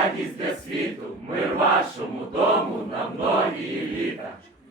milagres descrito.